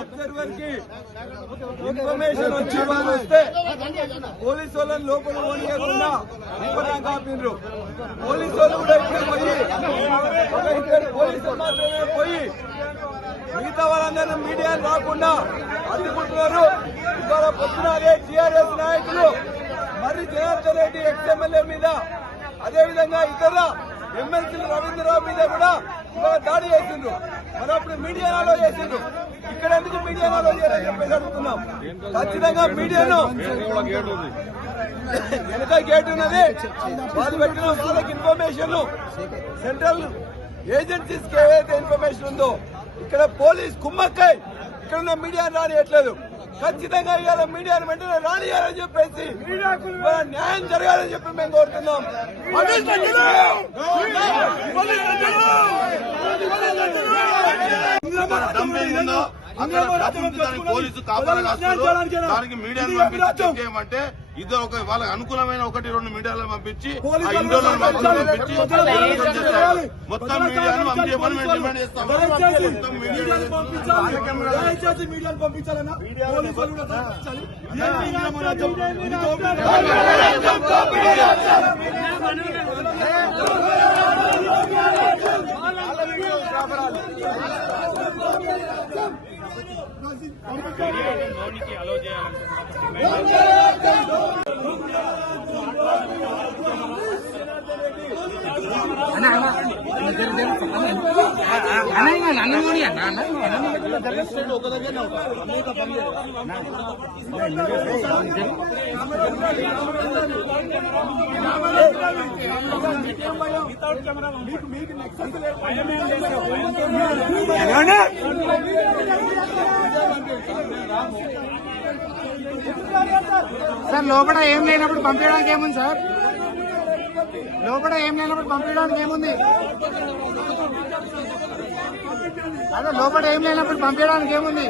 Observer కి information వచ్చి వాళ్ళు వస్తే పోలీసు వాళ్ళని లోపల పోనీయకుండా ఇవ్వడానికి ఆపిండ్రు. పోలీసు వాళ్ళు కూడా ఇక్కడ పోయి ఒక ఇద్దరు పోలీసులు మాత్రమే పోయి మిగతా వాళ్ళందరూ మీడియాని రాకుండా అడ్డుకుంటున్నారు. ఇవాళ పొద్దున అదే టీఆర్ఎస్ నాయకులు మరి జనార్దన్ రెడ్డి ఎక్స్ఎమ్మెల్యే మీద అదేవిధంగా ఇతర ఎమ్మెల్సీలు రవీంద్రరావు మీద కూడా ఇవాళ దాడి చేసిండ్రు. మరి అప్పుడు మీడియా నాలో చేసిండ్రు. ఇక్కడ ఎందుకు మీడియా నాలో చేయాలని చెప్పేసి అడుగుతున్నాం. ఖచ్చితంగా మీడియాను వెనక గేట్ ఉన్నది, వాళ్ళు పెట్టిన వాళ్ళకి ఇన్ఫర్మేషన్ సెంట్రల్ ఏజెన్సీస్ కి ఏదైతే ఇన్ఫర్మేషన్ ఉందో ఇక్కడ పోలీస్ కుమ్మక్కై ఇక్కడ ఉన్న మీడియాను రానియట్లేదు. ఖచ్చితంగా ఇవాళ మీడియాను వెంటనే రానియాలని చెప్పేసి న్యాయం జరగాలని చెప్పి మేము కోరుతున్నాం. పోలీసు కాపాడు దానికి మీడియాను పంపించి ఏమంటే ఇద్దరు ఒక వాళ్ళకి అనుకూలమైన 1-2 మీడియాలను పంపించి ఇండోర్లను పంపించి మొత్తం మీడియాను పంపించమని మేము డిమాండ్ చేస్తాం. సార్ లోపల ఏం లేనప్పుడు పంపించడానికి ఏముంది సార్? లోపల ఏం లేనప్పుడు పంపించడానికి ఏముంది? అదే లోపల ఏం లేనప్పుడు పంపించడానికి ఏముంది?